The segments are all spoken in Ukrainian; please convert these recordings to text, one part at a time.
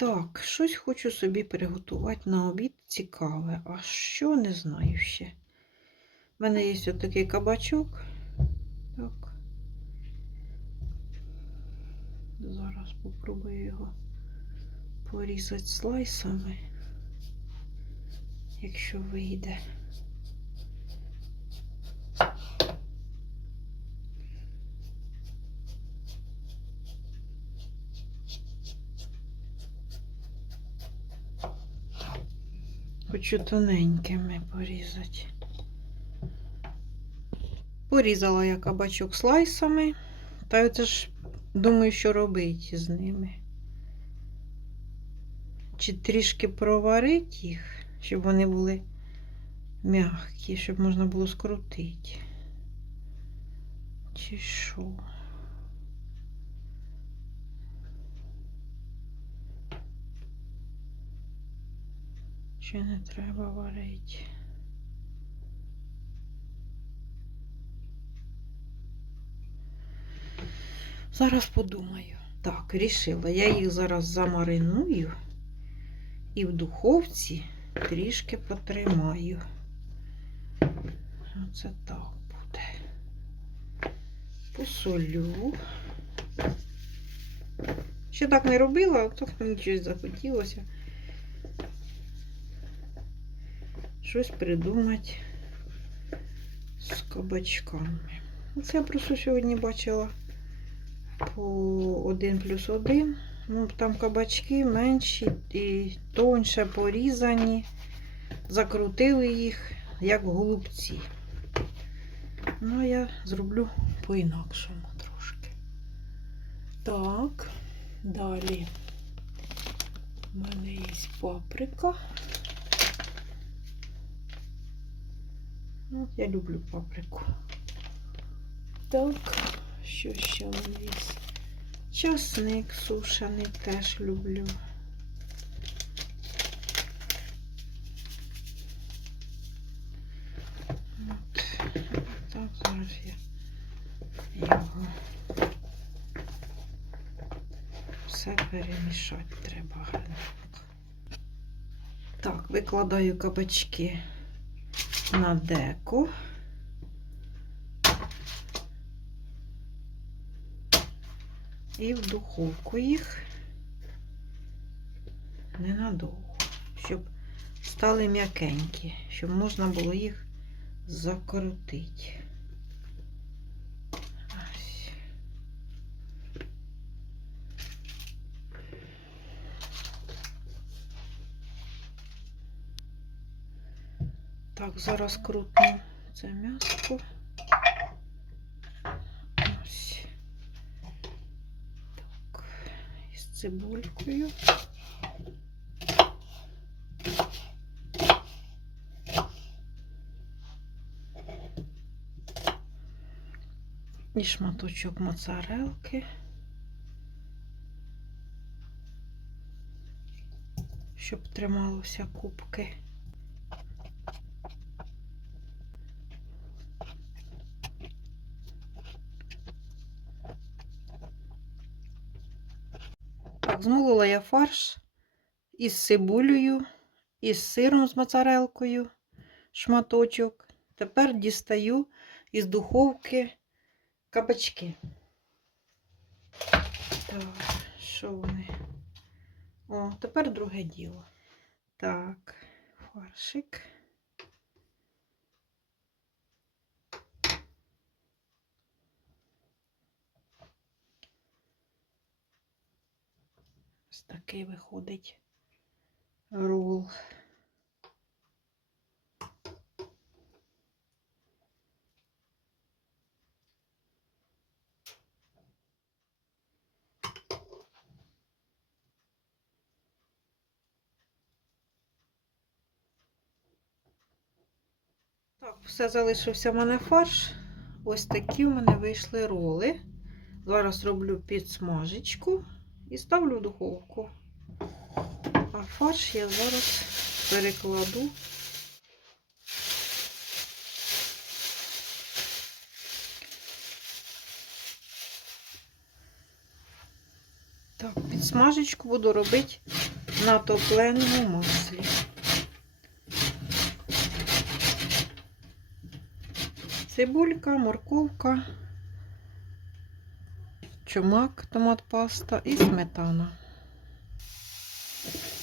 Так, щось хочу собі приготувати на обід цікаве. А що не знаю ще. У мене є ось такий кабачок. Так. Зараз попробую його порізати слайсами, якщо вийде. Хочу тоненькими порізати. Порізала я кабачок слайсами. Та це ж думаю, що робити з ними. Чи трішки проварити їх, щоб вони були м'які, щоб можна було скрутити. Чи що? Чи не треба варити? Зараз подумаю. Так, рішила. Я їх зараз замариную і в духовці трішки потримаю. Оце так буде. Посолю. Ще так не робила, а так мені щось захотілося. Щось придумати з кабачками. Це я просто сьогодні бачила по 1 плюс 1. Ну, там кабачки менші і тоньше порізані. Закрутили їх, як голубці. Ну, я зроблю по-інакшому трошки. Так, далі у мене є паприка. Ну, я люблю паприку. Так, що ще у є? Часник сушений теж люблю. От. Так, зараз я його все перемішати треба. Так, викладаю кабачки на деку. І в духовку їх ненадовго, щоб стали м'якенькі, щоб можна було їх закрутити. Так, зараз крутну це м'ясо. Ось. Так, із цибулькою. І шматочок моцарелки. Щоб трималося кубки. Так, змолола я фарш із цибулею, із сиром з моцарелкою, шматочок. Тепер дістаю із духовки кабачки. Так, що вони? О, тепер друге діло. Так, фаршик. Ось такий виходить рол. Так, все залишився в мене фарш. Ось такі в мене вийшли роли. Зараз роблю підсмажечку і ставлю в духовку. А фарш я зараз перекладу. Так, підсмажечку буду робити на топленому маслі. Цибулька, морковка, чумак, томат паста і сметана.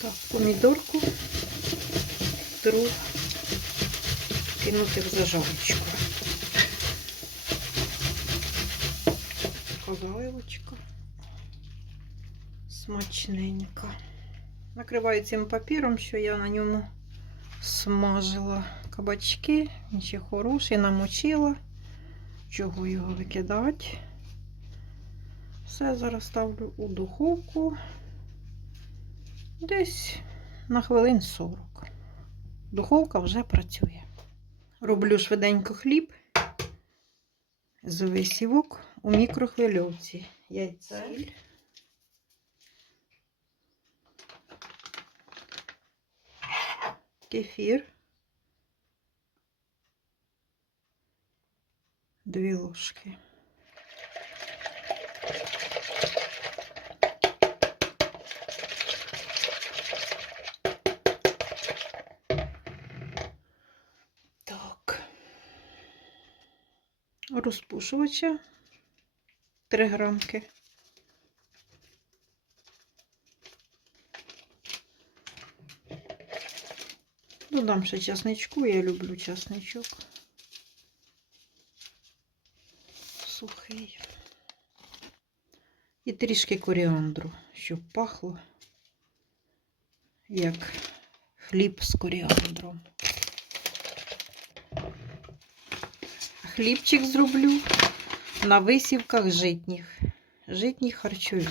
Так, помідорку тру кинути в зажарочку. Заливочка. Смачненька. Накриваю цим папіром, що я на ньому смажила кабачки. Він ще хороший, намочила. Чого його викидати? Все зараз ставлю у духовку. Десь на хвилин 40. Духовка вже працює. Роблю швиденько хліб з висівок у мікрохвильовці. Яйце. Кефір. Дві ложки. Так. Розпушувача 3 грамки. Додам ще часничку, я люблю часничок. Сухий. І трішки коріандру, щоб пахло, як хліб з коріандром. Хлібчик зроблю на висівках житніх. Житні харчові.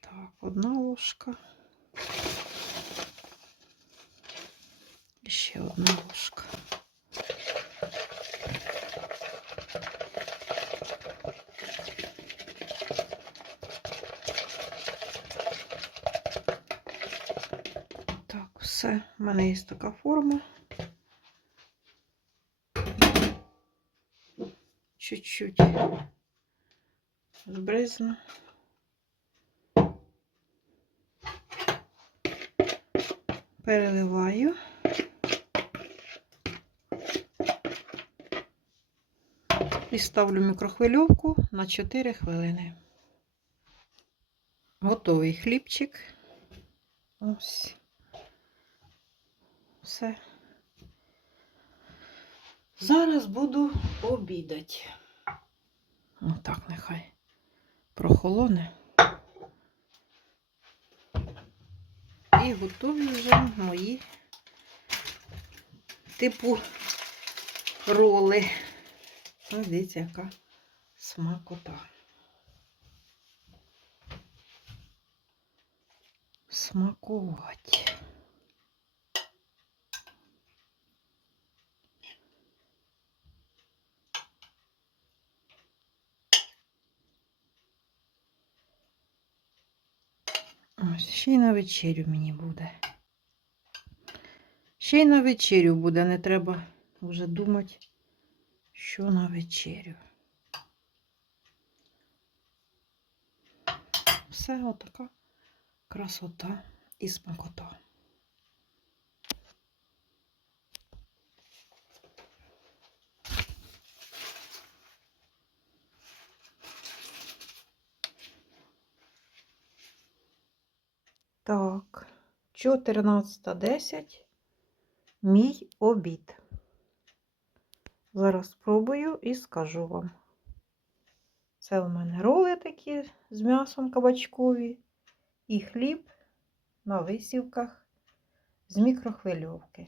Так, одна ложка. І ще одна ложка. Так, все. У мене є така форма. Чуть-чуть збризну. Переливаю. І ставлю мікрохвильовку на 4 хвилини. Готовий хлібчик. Ось. Все. Зараз буду обідати. Отак нехай прохолоне. І готові вже мої типу роли. Дивіться, яка смакота. Смакувати. Ось, ще й на вечерю мені буде. Ще й на вечерю буде, не треба вже думати, що на вечерю. Все отака красота і смакота. Так, 14.10. Мій обід. Зараз спробую і скажу вам. Це у мене роли такі з м'ясом кабачкові і хліб на висівках з мікрохвильовки.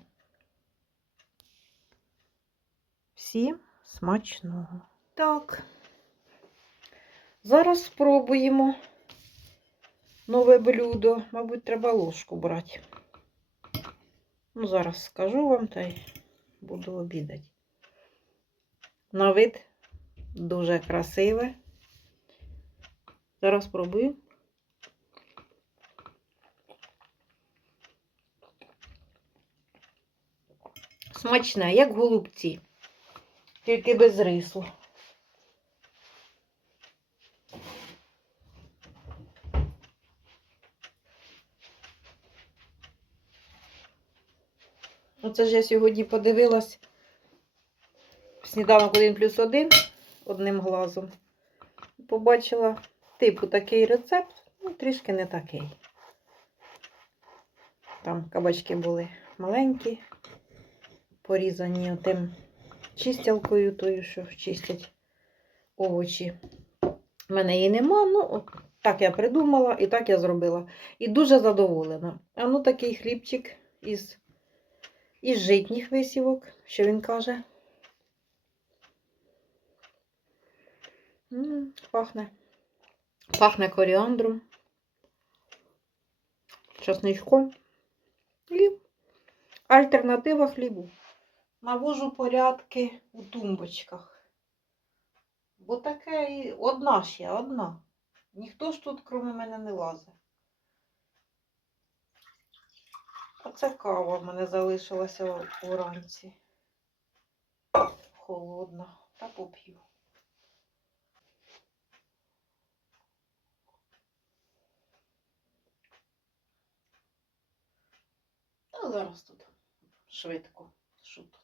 Всім смачного. Так, зараз спробуємо нове блюдо. Мабуть, треба ложку брати. Ну, зараз скажу вам та й буду обідати. На вид дуже красиве. Зараз спробую. Смачне, як голубці, тільки без рису. Оце ж я сьогодні подивилась сніданок 1 плюс 1 одним глазом. Побачила, типу, такий рецепт, ну, трішки не такий. Там кабачки були маленькі, порізані тим чистялкою, тою, що чистять овочі. У мене її нема, ну, от так я придумала і так я зробила. І дуже задоволена. А ну такий хлібчик із, із житніх висівок, що він каже. Пахне. Пахне коріандром, часничком і альтернатива хлібу. Навожу порядки у тумбочках. Бо таке і одна ще, одна. Ніхто ж тут, крім мене, не лазить. А це кава в мене залишилася уранці. Холодна. Та поп'ю. Та зараз тут швидко. Що тут?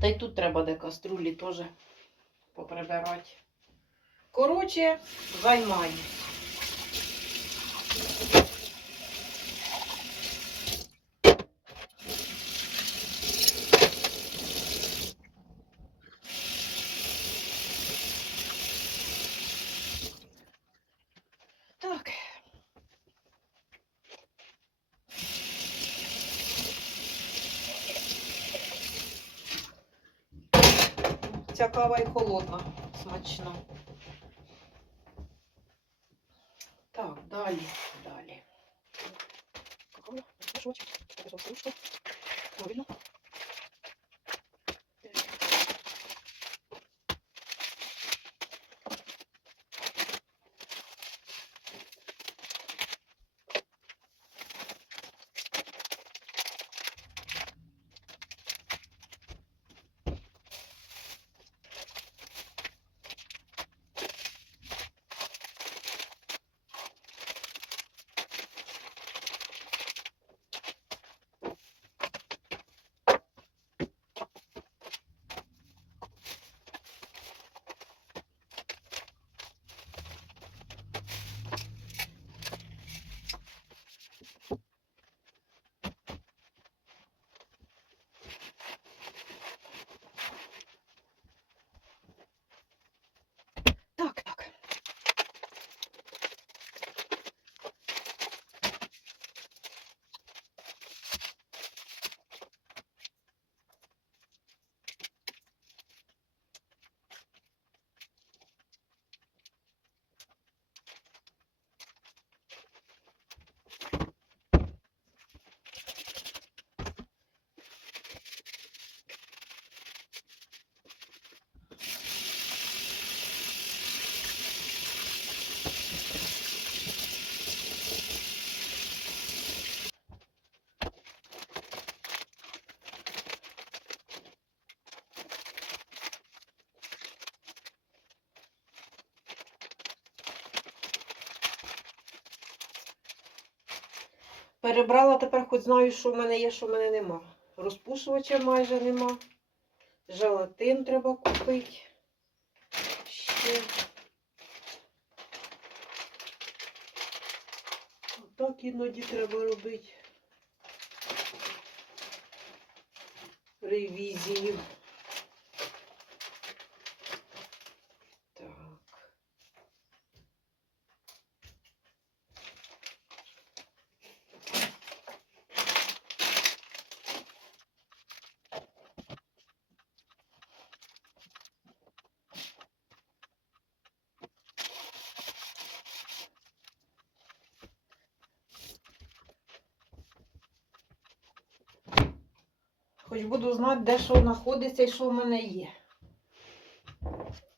Та й тут треба де каструлі теж поприбирати. Коротше, займаюсь. Так. Ця кава і холодна, смачна. Так, далі. Перебрала тепер, хоч знаю, що в мене є, що в мене нема. Розпушувача майже нема. Желатин треба купити. Ще. Так іноді треба робити. Ревізію. Так. Хоч буду знати, де що знаходиться і що в мене є.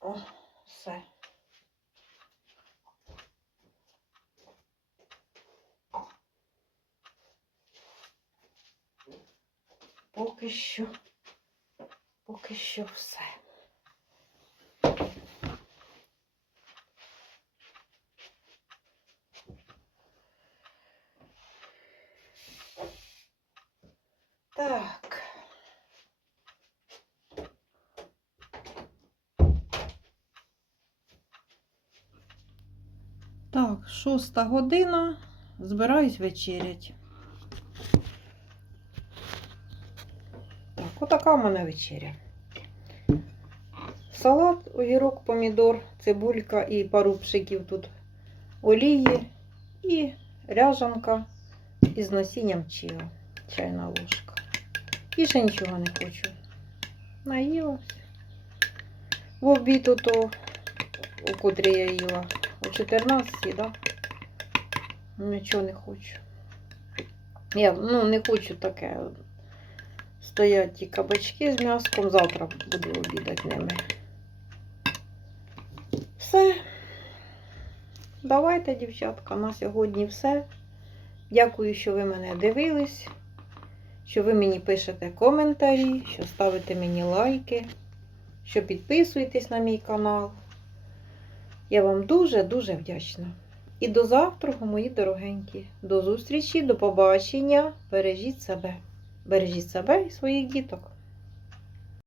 О, все. Поки що, поки що все. Так. Так, шоста година. Збираюсь вечерять. Так, отака в мене вечеря. Салат, огірок, помідор, цибулька і пару пшиків тут олії і ряжанка із насінням чиа. Чайна ложка. Більше нічого не хочу. Наїлась. В обід то, у котрій я їла. О 14, да? Нічого не хочу. Я ну, не хочу таке. Стоять ті кабачки з м'яском. Завтра буду обідати ними. Все. Давайте, дівчатка, на сьогодні все. Дякую, що ви мене дивились, що ви мені пишете коментарі, що ставите мені лайки, що підписуєтесь на мій канал. Я вам дуже-дуже вдячна. І до завтра, мої дорогенькі. До зустрічі, до побачення. Бережіть себе. Бережіть себе і своїх діток.